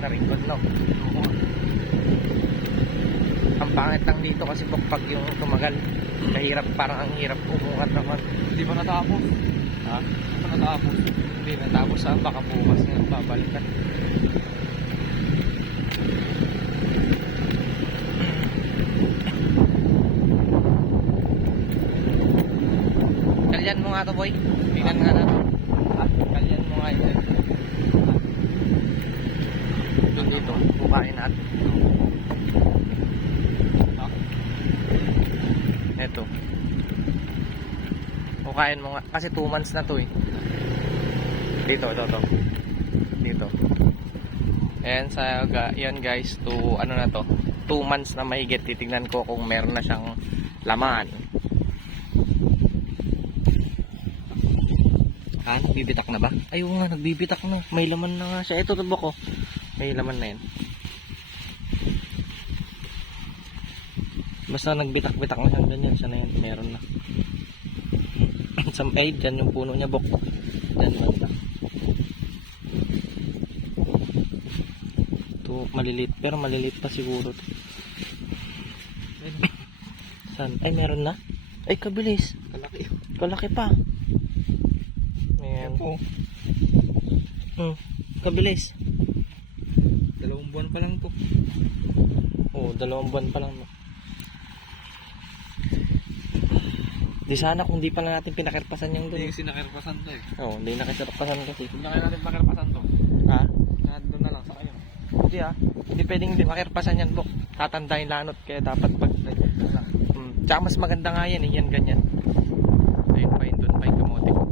no? Ang pangit lang dito kasi pag yung tumagal. Mahirap, parang ang hirap umungat naman. Hindi pa natapos. Ha? Hindi pa natapos. Hindi natapos ha, baka bukas nga babalikan. Kalyan mo nga to boy. Tingnan nga natin. Ha? Kalyan mo nga yun. Doon dito. Ha? Ito. Bukain mo nga. Kasi 2 months na to eh. Dito, ito, ito. Dito. Ayan, sa, yan guys, to, ano na to, 2 months na mahigit, titignan ko kung meron na siyang laman. Ah, nagbibitak na ba? Ay, oo nga, nagbibitak na. May laman na nga siya. Ito, ito ko. May laman na yan. Basta nagbitak-bitak na siya ganyan, siya na yan, meron na. Sa ay, dyan yung puno niya, bok. Dyan banda. Ito, maliliit. Pero maliliit pa siguro to. Saan? Ay, meron na? Ay, kabilis. Kalaki. Kalaki pa. Ayan. po. Hmm. Kabilis. Dalawang buwan pa lang to. Oo, dalawang buwan pa lang. no. Di sana kung di pa na natin pinakirpasan yung Hindi doon. yung sinakirpasan to eh. Oo, hindi nakirpasan kasi. Kung na kayo natin pakirpasan to, Ha? nandun na lang sa kayo. Hindi ah. Hindi pwedeng hindi makirpasan yan, Bok. Tatandayin lanot kaya dapat pag... Hmm. Tsaka mas maganda nga yan, eh. Yan ganyan. Ayun pa yun, doon pa yung kamote ko.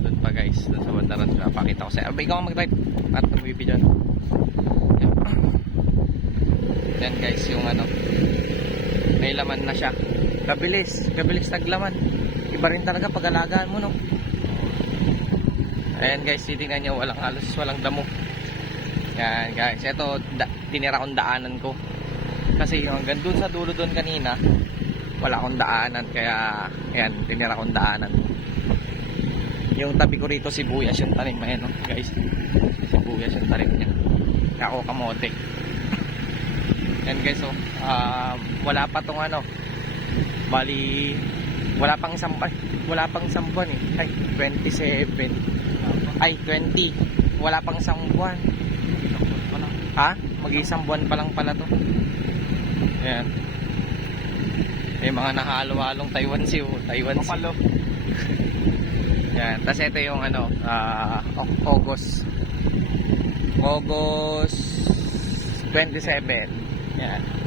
Doon pa guys, doon sa bandaran. Pakita ko sa'yo. Aba, ikaw ang mag-drive. At magbibidyon. Yan. Yan guys, yung ano. May laman na siya. Kabilis. Kabilis taglaman. Iba rin talaga pag alagaan mo, no? Ayan guys, titingnan nyo, walang halos, walang damo. Yan guys, ito, da, tinira kong daanan ko. Kasi yung hanggang dun sa dulo dun kanina, wala akong daanan, kaya, ayan, tinira kong daanan. Yung tabi ko rito, sibuyas yung tanim, ayan no, guys. Sibuyas yung tanim niya. Kaya ako kamote. Yan guys, so, um, wala pa tong ano, bali, wala pang isang buwan, wala pang isang buwan eh. Ay, 27. Ay, 20. Wala pang isang buwan. Ha? Mag-isang buwan pa lang pala to. Ayan. May mga nahalo-halong Taiwan Sea. oh. Taiwan Sea. Papalo. Yan. Tapos ito yung ano, Au- August. August 27. Yan.